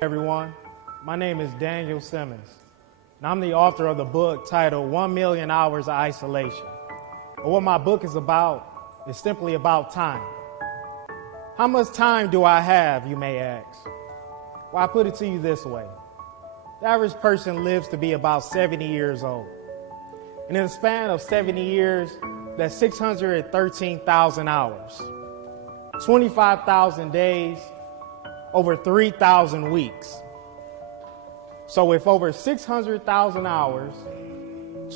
Everyone, my name is Daniel Simmons, and I'm the author of the book titled 1 Million Hours of Isolation. And what my book is about is simply about time. How much time do I have, you may ask? Well, I put it to you this way. The average person lives to be about 70 years old. And in the span of 70 years, that's 613,000 hours, 25,000 days, over 3,000 weeks. So with over 600,000 hours,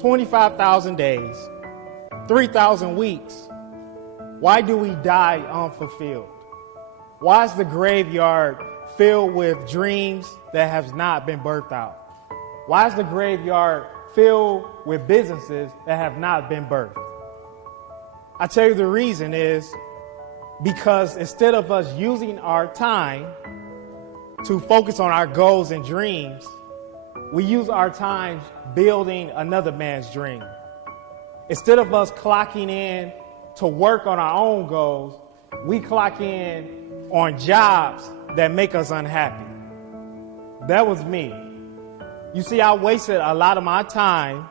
25,000 days, 3,000 weeks, why do we die unfulfilled? Why is the graveyard filled with dreams that have not been birthed out? Why is the graveyard filled with businesses that have not been birthed? I tell you the reason is because instead of us using our time to focus on our goals and dreams, we use our time building another man's dream. Instead of us clocking in to work on our own goals, we clock in on jobs that make us unhappy. That was me. You see, I wasted a lot of my time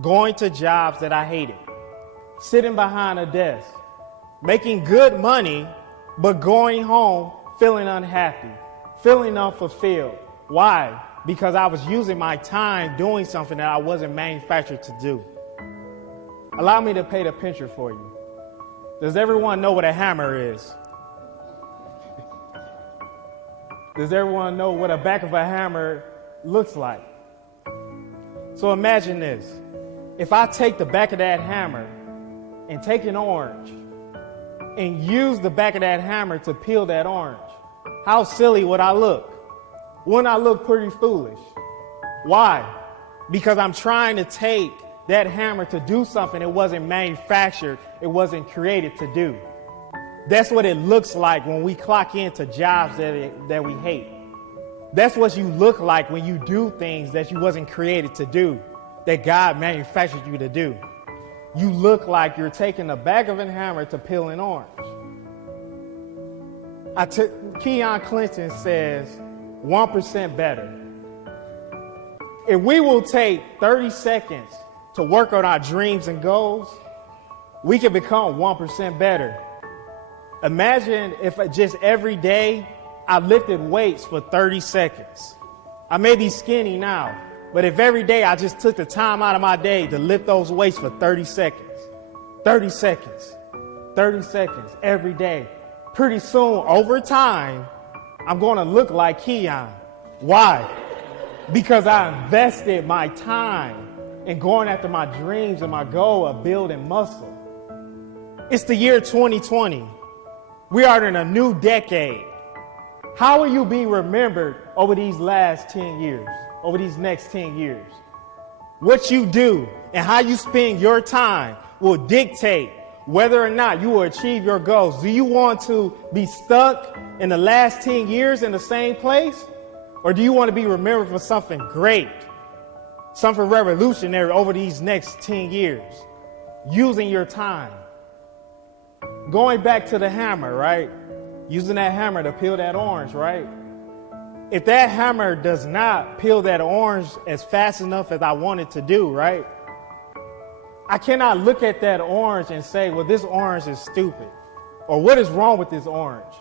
going to jobs that I hated, sitting behind a desk, making good money, but going home feeling unhappy, feeling unfulfilled. Why? Because I was using my time doing something that I wasn't manufactured to do. Allow me to paint a picture for you. Does everyone know what a hammer is? Does everyone know what a back of a hammer looks like? So imagine this. If I take the back of that hammer and take an orange and use the back of that hammer to peel that orange, how silly would I look? Wouldn't I look pretty foolish? Why? Because I'm trying to take that hammer to do something it wasn't manufactured, it wasn't created to do. That's what it looks like when we clock into jobs that we hate. That's what you look like when you do things that you wasn't created to do, that God manufactured you to do. You look like you're taking the back of a hammer to peel an orange. Keon Clinton says 1% better. If we will take 30 seconds to work on our dreams and goals, we can become 1% better. Imagine if just every day I lifted weights for 30 seconds. I may be skinny now, but if every day I just took the time out of my day to lift those weights for 30 seconds, 30 seconds, 30 seconds every day, pretty soon, over time, I'm going to look like Keon. Why? Because I invested my time in going after my dreams and my goal of building muscle. It's the year 2020. We are in a new decade. How will you be remembered over these last 10 years, over these next 10 years? What you do and how you spend your time will dictate whether or not you will achieve your goals. Do you want to be stuck in the last 10 years in the same place? Or do you want to be remembered for something great, something revolutionary over these next 10 years? Using your time. Going back to the hammer, right? Using that hammer to peel that orange, right? If that hammer does not peel that orange as fast enough as I want it to do, right? I cannot look at that orange and say, well, this orange is stupid. Or what is wrong with this orange?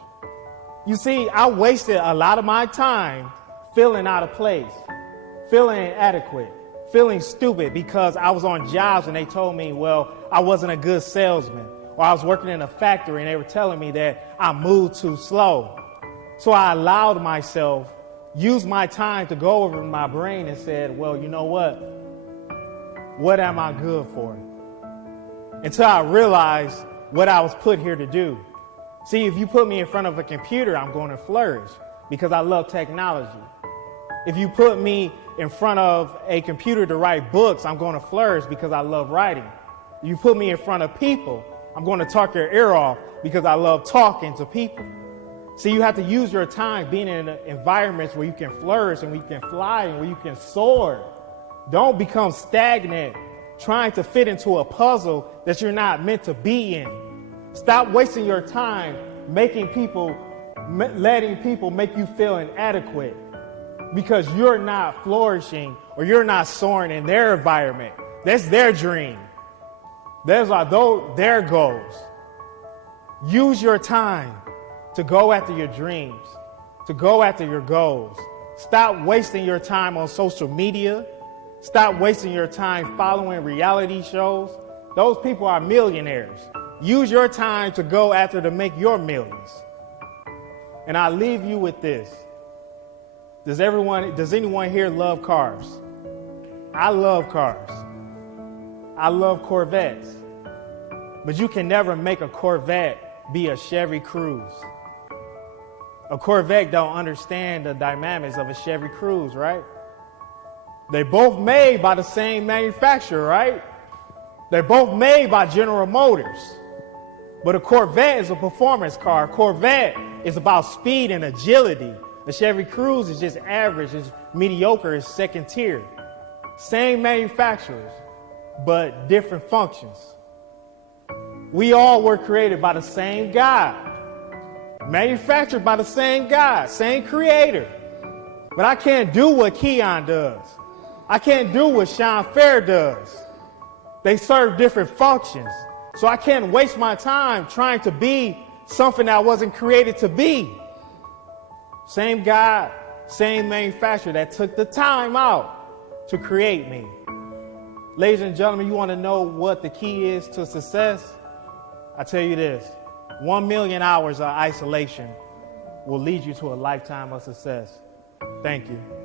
You see, I wasted a lot of my time feeling out of place, feeling inadequate, feeling stupid because I was on jobs and they told me, well, I wasn't a good salesman. Or I was working in a factory and they were telling me that I moved too slow. So I allowed myself, used my time to go over in my brain and said, well, you know what? What am I good for? Until I realized what I was put here to do. See, if you put me in front of a computer, I'm going to flourish because I love technology. If you put me in front of a computer to write books, I'm going to flourish because I love writing. If you put me in front of people, I'm going to talk your ear off because I love talking to people. So you have to use your time being in environments where you can flourish and where you can fly and where you can soar. Don't become stagnant trying to fit into a puzzle that you're not meant to be in. Stop wasting your time letting people make you feel inadequate. because you're not flourishing or you're not soaring in their environment. That's their dream. Those are their goals. Use your time to go after your dreams, to go after your goals. Stop wasting your time on social media. Stop wasting your time following reality shows. Those people are millionaires. Use your time to go after to make your millions. And I leave you with this. Does anyone here love cars? I love cars. I love Corvettes. But you can never make a Corvette be a Chevy Cruze. A Corvette don't understand the dynamics of a Chevy Cruze, right? They're both made by the same manufacturer, right? They're both made by General Motors. But a Corvette is a performance car. A Corvette is about speed and agility. A Chevy Cruze is just average, it's mediocre, it's second tier. Same manufacturers, but different functions. We all were created by the same God. Manufactured by the same God, same creator. But I can't do what Keon does. I can't do what Sean Fair does. They serve different functions. So I can't waste my time trying to be something that I wasn't created to be. Same God, same manufacturer that took the time out to create me. Ladies and gentlemen, you want to know what the key is to success? I tell you this, 1 million hours of isolation will lead you to a lifetime of success. Thank you.